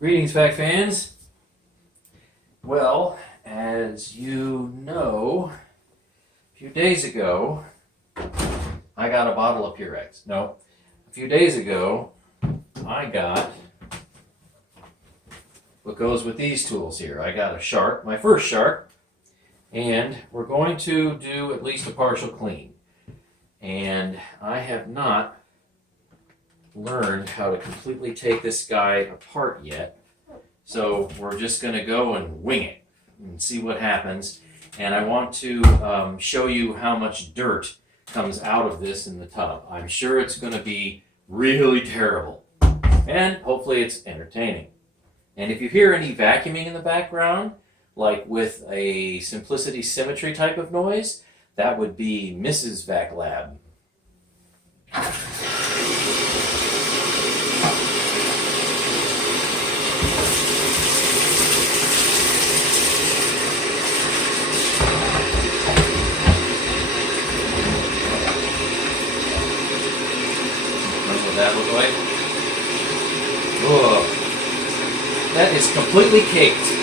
Greetings, Fact fans. Well, as you know, a few days ago, I got a bottle of Purex. No, a few days ago, I got what goes with these tools here. I got a Shark, my first Shark, and we're going to do at least a partial clean. And I have not learned how to completely take this guy apart yet. So we're just going to go and wing it and see what happens. And I want to show you how much dirt comes out of this in the tub. I'm sure it's going to be really terrible. And hopefully it's entertaining. And if you hear any vacuuming in the background, like with a Simplicity Symmetry type of noise, that would be Mrs. Vac Lab. That look like? Whoa. That is completely caked.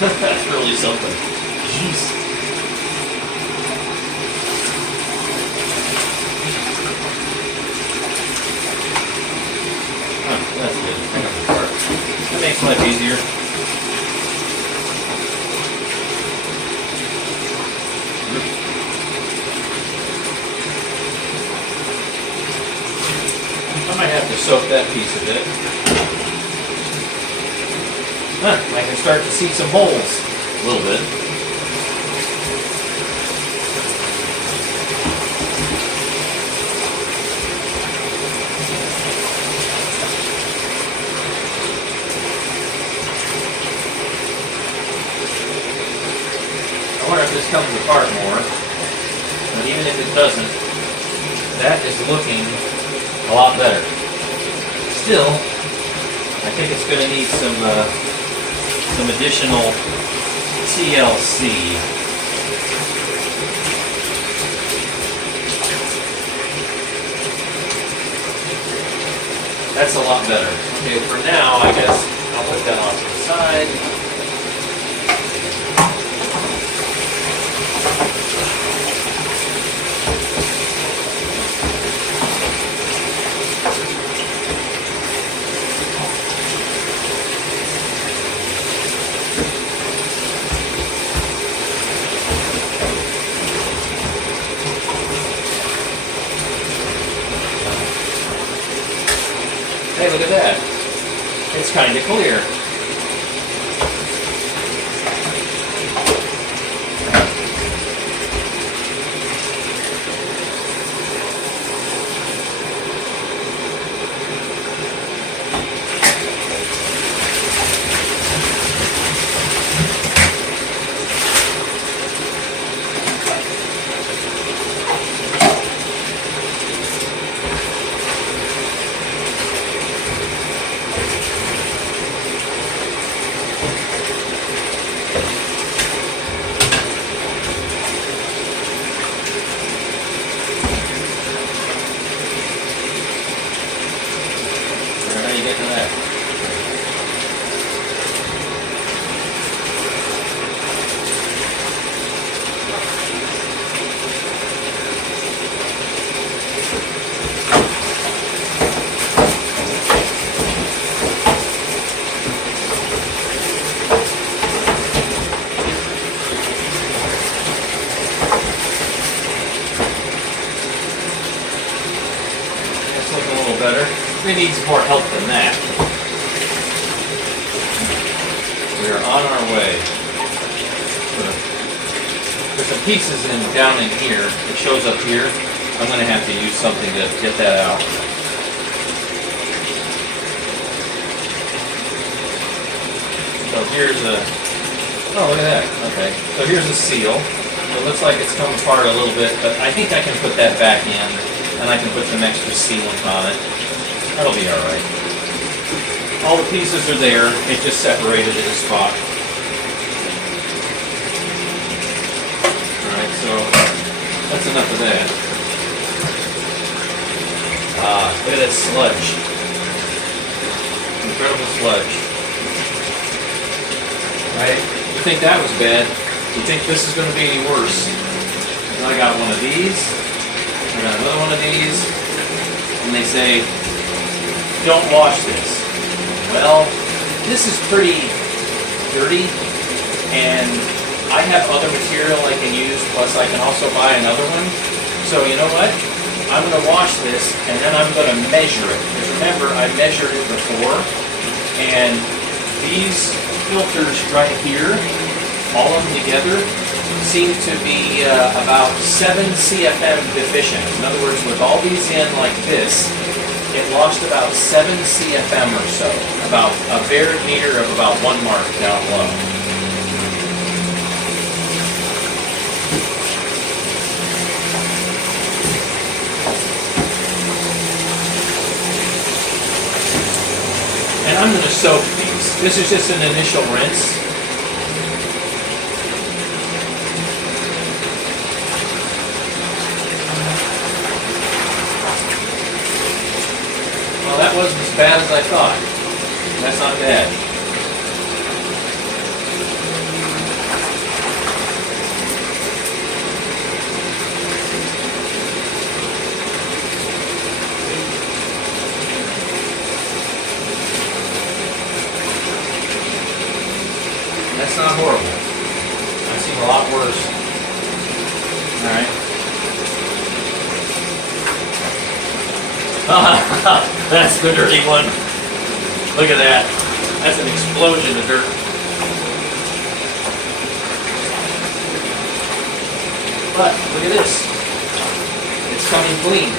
That's really something. Jeez. Oh, that's good. I got the part. That makes life easier. I might have to soak that piece a bit. I can start to see some holes a little bit. I wonder if this comes apart more, but even if it doesn't, that is looking a lot better. Still, I think it's going to need some additional TLC. That's a lot better. Okay, for now, I guess I'll put that off to the side. Hey, look at that. It's kind of clear. better. We need some more help than that. We are on our way. There's some pieces down in here. It shows up here. I'm going to have to use something to get that out. So here's a... Oh, look at that. Okay. So here's a seal. It looks like it's come apart a little bit, but I think I can put that back in, and I can put some extra sealant on it. That'll be all right. All the pieces are there. It just separated at a spot. All right, so that's enough of that. Look at that sludge. Incredible sludge. Right? You think that was bad? You think this is going to be any worse? And I got one of these. I got another one of these. And they say, don't wash this. Well, this is pretty dirty, and I have other material I can use, plus I can also buy another one. So you know what? I'm going to wash this, and then I'm going to measure it. Because remember, I measured it before, and these filters right here, all of them together, seem to be about 7 CFM deficient. In other words, with all these in like this, it lost about 7 CFM or so, about a barometer of about 1 mark down low. And I'm going to soak these. This is just an initial rinse. Well, that wasn't as bad as I thought. That's not bad. That's not horrible. I've seen a lot worse. All right. That's the dirty one. Look at that. That's an explosion of dirt. But look at this. It's coming clean.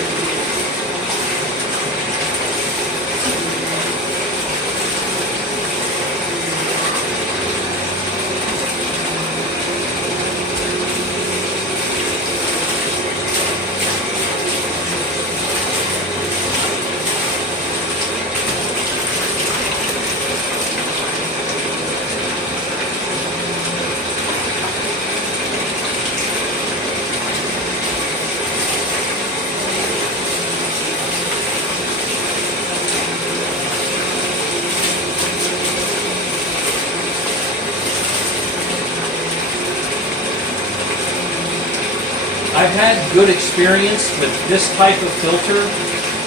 I've had good experience with this type of filter,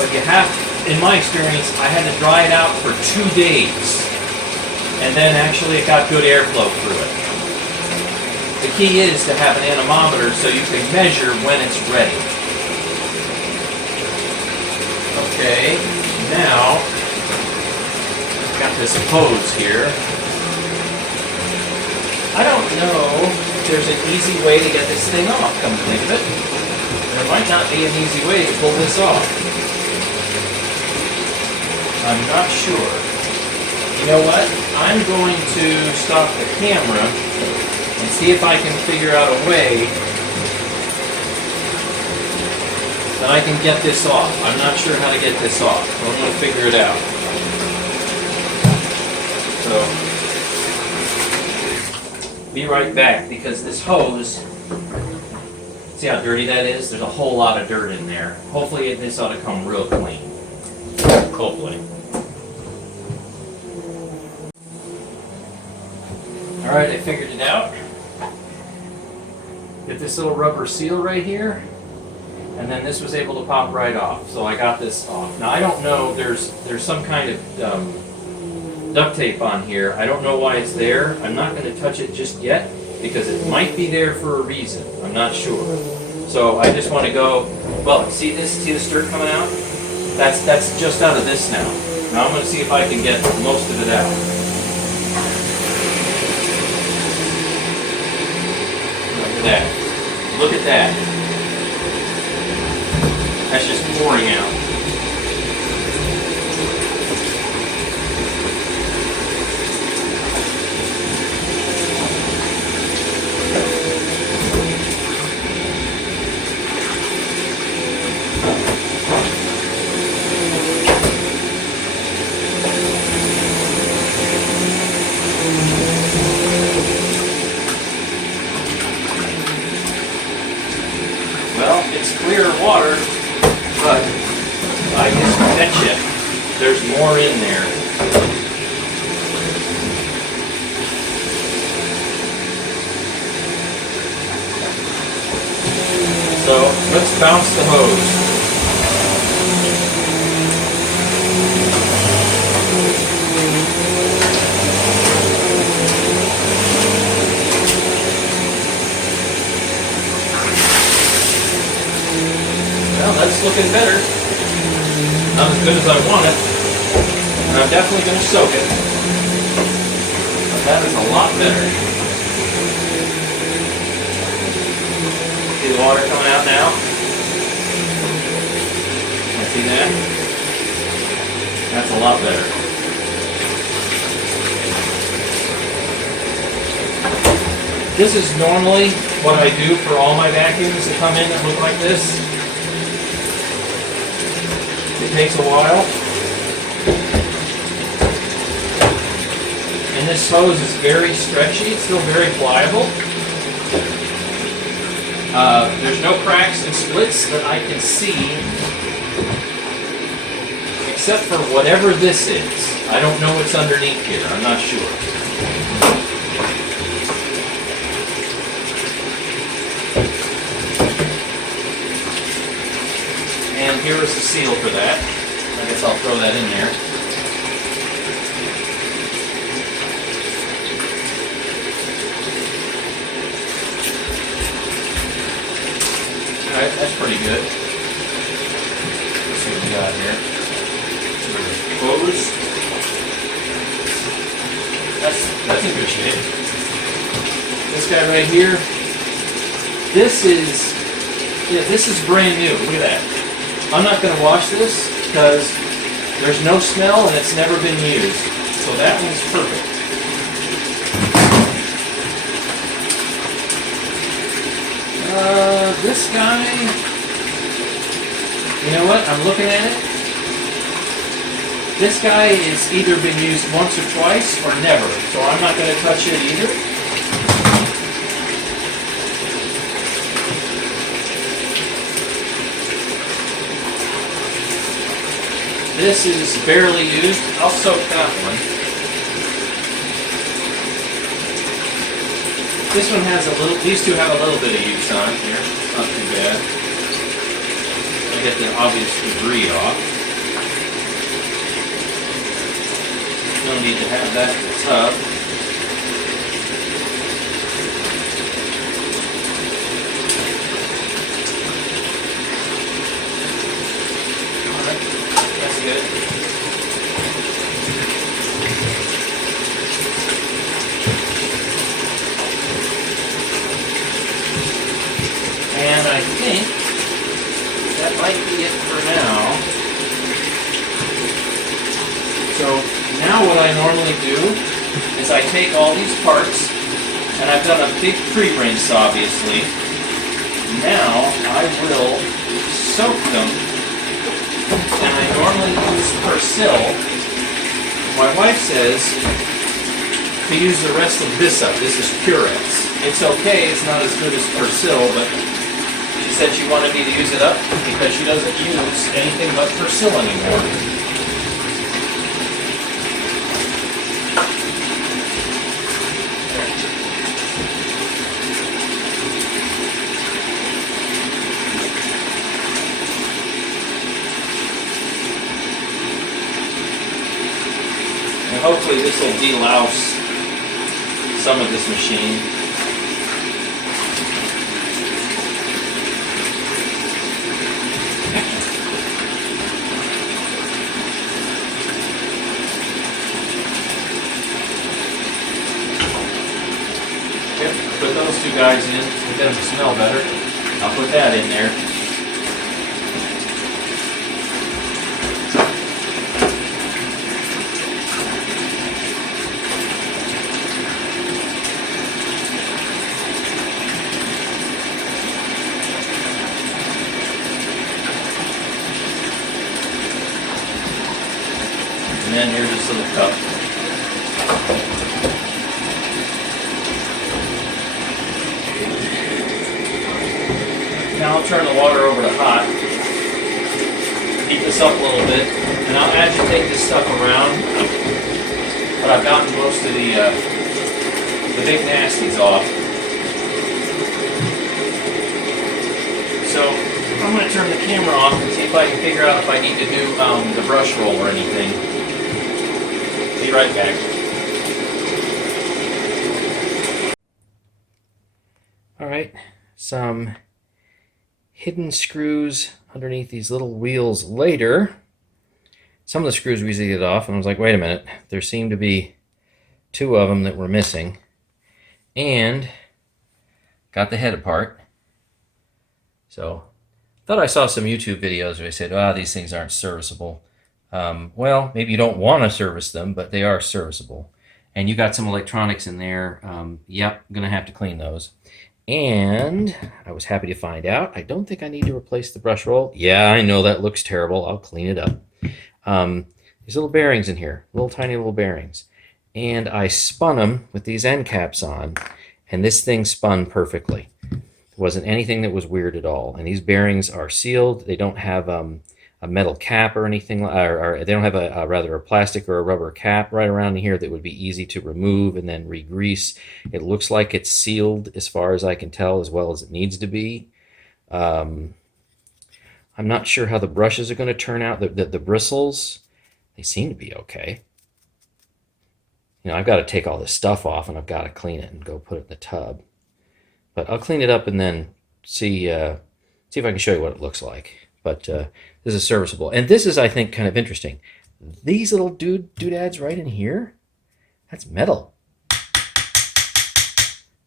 but you have, in my experience, I had to dry it out for 2 days, and then actually it got good airflow through it. The key is to have an anemometer so you can measure when it's ready. Okay, now I've got this hose here. I don't know if there's an easy way to get this thing off, come to think of it. There might not be an easy way to pull this off. I'm not sure. You know what? I'm going to stop the camera and see if I can figure out a way that I can get this off. I'm not sure how to get this off. I'm going to figure it out. So, be right back, because this hose, see how dirty that is? There's a whole lot of dirt in there. Hopefully this ought to come real clean. Hopefully. Alright, I figured it out. Get this little rubber seal right here, and then this was able to pop right off. So I got this off. Now I don't know, there's some kind of duct tape on here. I don't know why it's there. I'm not going to touch it just yet because it might be there for a reason. I'm not sure. So I just want to go, well, see this? See this dirt coming out? That's just out of this now. Now I'm going to see if I can get most of it out. Look at that. Look at that. That's just pouring out. Well, it's clear water, but I just bet you there's more in there. So let's bounce the hose. Well, that's looking better. Not as good as I want it. And I'm definitely going to soak it. But that is a lot better. See the water coming out now? You see that? That's a lot better. This is normally what I do for all my vacuums that come in that look like this. It takes a while. And this hose is very stretchy. It's still very pliable. There's no cracks and splits that I can see, except for whatever this is. I don't know what's underneath here. I'm not sure. And here is the seal for that. I guess I'll throw that in there. Alright, that's pretty good. Let's see what we got here. Hose. That's in good shape. This guy right here. This is brand new. Look at that. I'm not going to wash this because there's no smell and it's never been used. So that one's perfect. This guy, you know what? I'm looking at it. This guy has either been used once or twice or never. So I'm not going to touch it either. This is barely used. I'll soak that one. This one has a little, these two have a little bit of use on it here. Not too bad. I get the obvious debris off. No need to have that in the tub. Alright, that's good. And I think that might be it for now. So now what I normally do is I take all these parts, and I've done a big pre-rinse obviously. Now I will soak them, and I normally use Persil. My wife says to use the rest of this up. This is Purex. It's okay, it's not as good as Persil, but she said she wanted me to use it up because she doesn't use anything but Persil anymore. And hopefully this will delouse some of this machine. smell better. I'll put that in there. And then here's this little cup. Now I'll turn the water over to hot, heat this up a little bit, and I'll agitate this stuff around. But I've gotten most of the big nasties off. So I'm going to turn the camera off and see if I can figure out if I need to do the brush roll or anything. Be right back. All right, some hidden screws underneath these little wheels later. Some of the screws we easily get off, and I was like, wait a minute, there seemed to be 2 of them that were missing. And got the head apart. So thought I saw some YouTube videos where they said, these things aren't serviceable. Well, maybe you don't want to service them, but they are serviceable. And you got some electronics in there. Yep, I'm going to have to clean those. And I was happy to find out I don't think I need to replace the brush roll. Yeah, I know that looks terrible. I'll clean it up. These little bearings in here, little tiny little bearings. And I spun them with these end caps on, and this thing spun perfectly. There wasn't anything that was weird at all. And these bearings are sealed. They don't have a metal cap or anything, or they don't have rather a plastic or a rubber cap right around here that would be easy to remove and then re-grease. It looks like it's sealed as far as I can tell, as well as it needs to be. I'm not sure how the brushes are going to turn out. The bristles, they seem to be okay. You know, I've got to take all this stuff off, and I've got to clean it and go put it in the tub. But I'll clean it up and then see if I can show you what it looks like. But this is serviceable. And this is, I think, kind of interesting. These little doodads right in here, that's metal.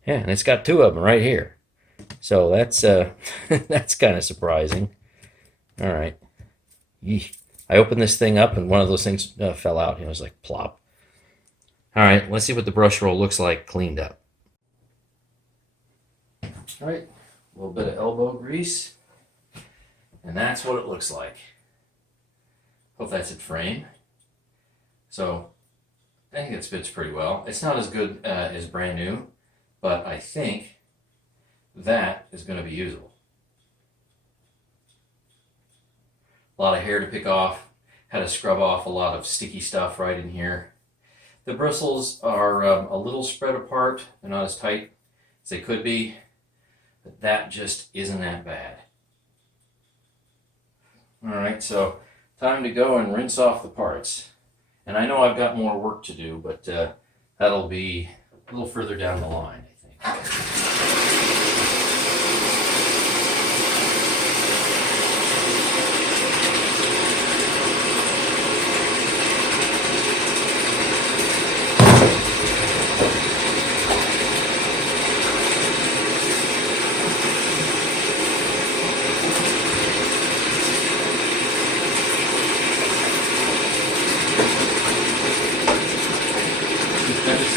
Yeah, and it's got 2 of them right here. So that's that's kind of surprising. All right. I opened this thing up, and one of those things fell out. It was like plop. All right, let's see what the brush roll looks like cleaned up. All right, a little bit of elbow grease. And that's what it looks like. Hope that's in frame. So I think it fits pretty well. It's not as good as brand new, but I think that is going to be usable. A lot of hair to pick off. Had to scrub off a lot of sticky stuff right in here. The bristles are a little spread apart. They're not as tight as they could be, but that just isn't that bad. All right, so time to go and rinse off the parts. And I know I've got more work to do, but that'll be a little further down the line, I think.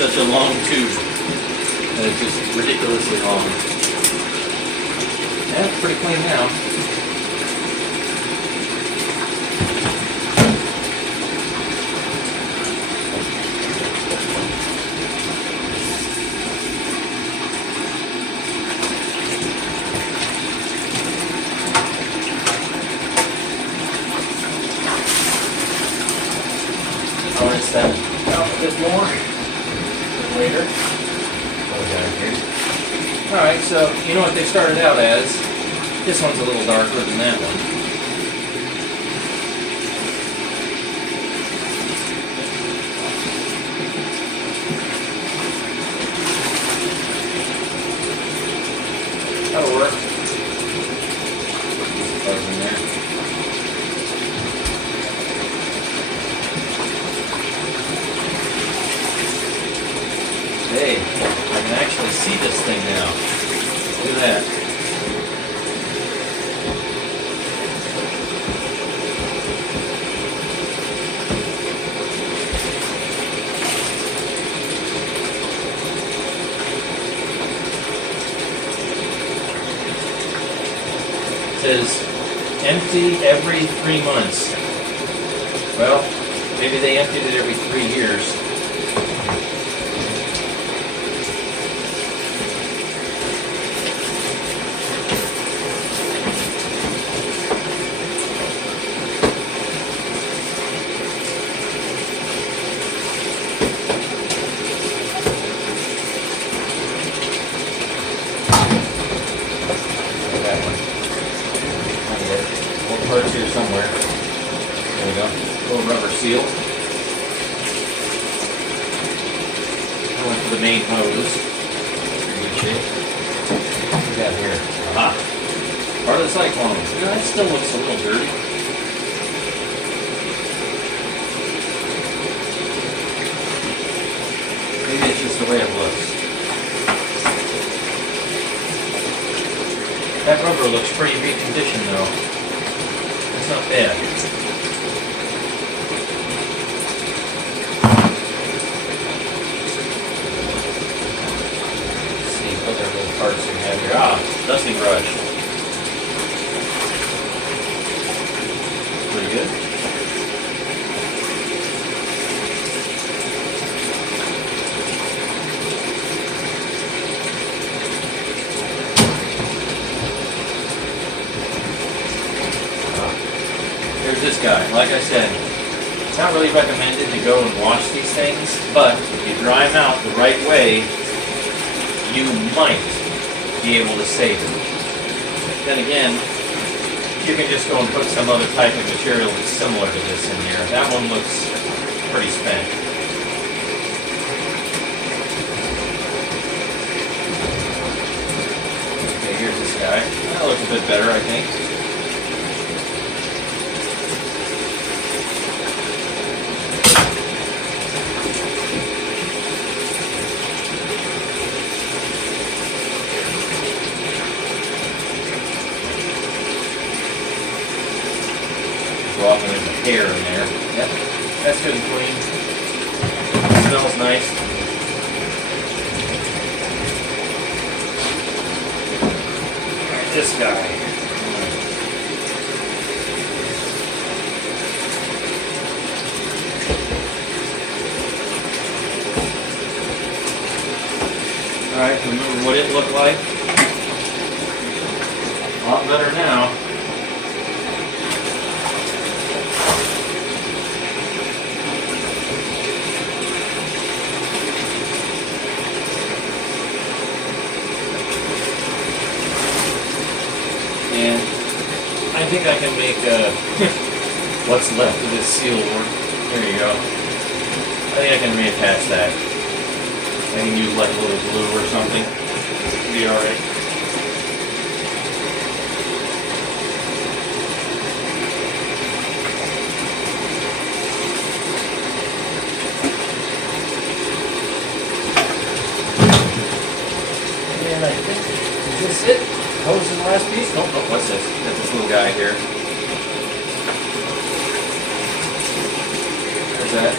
Such a long tube, and it's just ridiculously long. Yeah, it's pretty clean now. I'll rinse that out a bit more later. Alright, so you know what they started out as. This one's a little darker than that one. That'll work. Plugs in there. Hey, I can actually see this thing now. Look at that. It says empty every 3 months. Well, maybe they emptied it every 3 years. Parts here somewhere. There we go. Little rubber seal. I went for the main hose. Pretty good shape. What we got here? Aha! Part of the cyclone. Yeah, that still looks a little dirty. Maybe it's just the way it looks. That rubber looks pretty reconditioned though. It's not bad. Let's see what other little parts we have here. Ah, dusting brush. Pretty good. Here's this guy. Like I said, it's not really recommended to go and wash these things, but if you dry them out the right way, you might be able to save them. Then again, you can just go and put some other type of material that's similar to this in here. That one looks pretty spent. Okay, here's this guy. That looks a bit better, I think. Often there's a hair in there. Yep, that's good and clean. Smells nice. Alright, this guy. Alright, remember what it looked like? A lot better now. And I think I can make what's left of this seal work. There you go. I think I can reattach that. I can use like a little glue or something. It'll be alright. And I think, is this it? Hose is the last piece? Oh, what's this? Got this little guy here. There's that.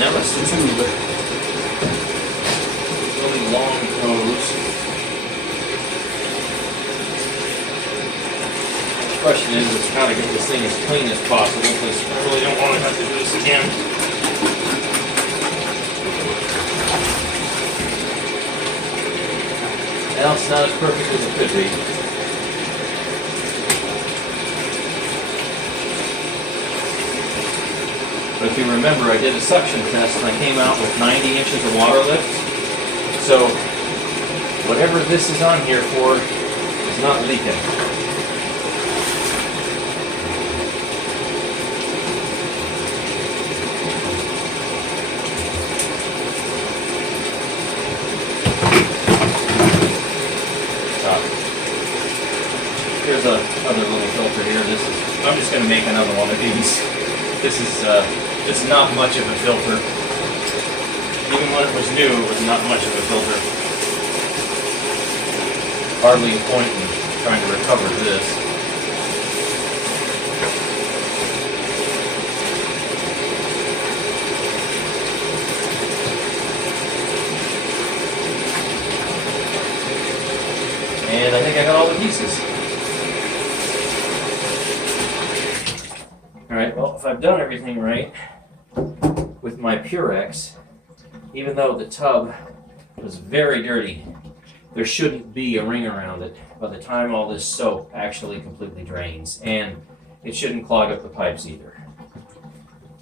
Nemesis tube. Really long hose. The question is how to get this thing as clean as possible, because I really don't want to have to do this again. Well, it's not as perfect as it could be. But if you remember, I did a suction test and I came out with 90 inches of water lift. So, whatever this is on here for is not leaking. Here's another little filter here. I'm just going to make another one of these. This is not much of a filter. Even when it was new, it was not much of a filter. Hardly a point in trying to recover this. And I think I got all the pieces. Alright, well, if I've done everything right with my Purex, even though the tub was very dirty, there shouldn't be a ring around it by the time all this soap actually completely drains. And it shouldn't clog up the pipes either.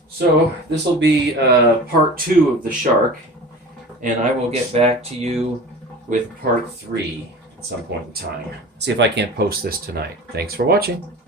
So this will be part 2 of the Shark, and I will get back to you with part 3 at some point in time. See if I can't post this tonight. Thanks for watching.